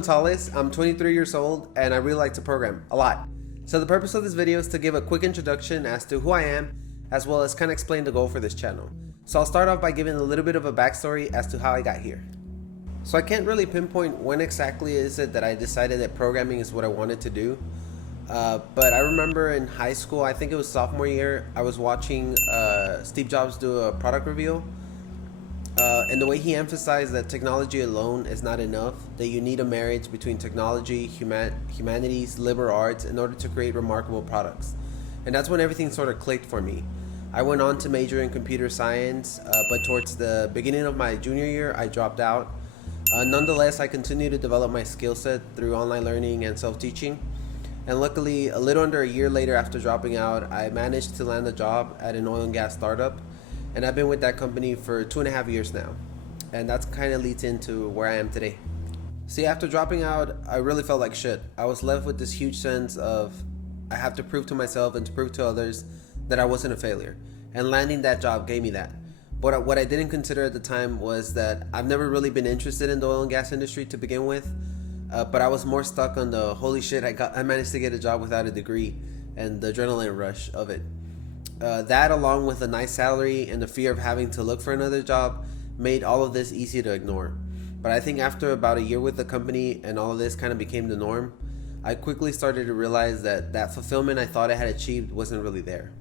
Gonzalez, I'm 23 years old and I really like to program a lot. So the purpose of this video is to give a quick introduction as to who I am, as well as kind of explain the goal for this channel. So I'll start off by giving a little bit of a backstory as to how I got here. So I can't really pinpoint when exactly is it that I decided that programming is what I wanted to do. But I remember in high school, I think it was sophomore year, I was watching Steve Jobs do a product reveal. And the way he emphasized that technology alone is not enough, that you need a marriage between technology, humanities, liberal arts in order to create remarkable products. And that's when everything sort of clicked for me. I went on to major in computer science, but towards the beginning of my junior year, I dropped out. Nonetheless, I continued to develop my skill set through online learning and self-teaching. And luckily, a little under a year later after dropping out, I managed to land a job at an oil and gas startup. And I've been with that company for 2.5 years now. And that's kind of leads into where I am today. See, after dropping out, I really felt like shit. I was left with this huge sense of I have to prove to myself and to prove to others that I wasn't a failure. And landing that job gave me that. But what I didn't consider at the time was that I've never really been interested in the oil and gas industry to begin with. But I was more stuck on the holy shit, I managed to get a job without a degree and the adrenaline rush of it. That, along with a nice salary and the fear of having to look for another job, made all of this easy to ignore. But I think after about a year with the company and all of this kind of became the norm, I quickly started to realize that that fulfillment I thought I had achieved wasn't really there.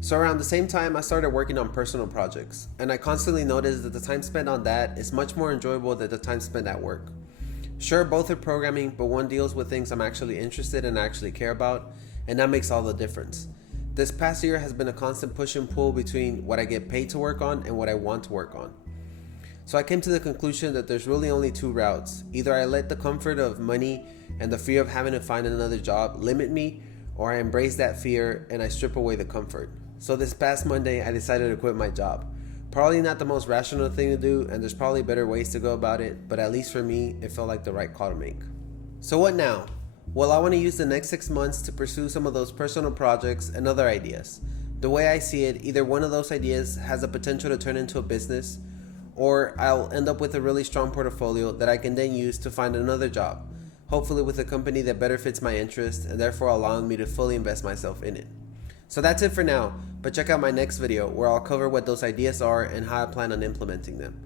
So around the same time, I started working on personal projects, and I constantly noticed that the time spent on that is much more enjoyable than the time spent at work. Sure, both are programming, but one deals with things I'm actually interested in and actually care about, and that makes all the difference. This past year has been a constant push and pull between what I get paid to work on and what I want to work on. So I came to the conclusion that there's really only two routes. Either I let the comfort of money and the fear of having to find another job limit me, or I embrace that fear and I strip away the comfort. So this past Monday, I decided to quit my job. Probably not the most rational thing to do, and there's probably better ways to go about it, but at least for me, it felt like the right call to make. So what now? Well, I want to use the next 6 months to pursue some of those personal projects and other ideas. The way I see it, either one of those ideas has the potential to turn into a business, or I'll end up with a really strong portfolio that I can then use to find another job, hopefully with a company that better fits my interest and therefore allowing me to fully invest myself in it. So that's it for now, but check out my next video where I'll cover what those ideas are and how I plan on implementing them.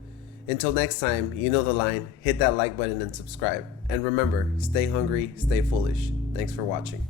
Until next time, you know the line, hit that like button and subscribe. And remember, stay hungry, stay foolish. Thanks for watching.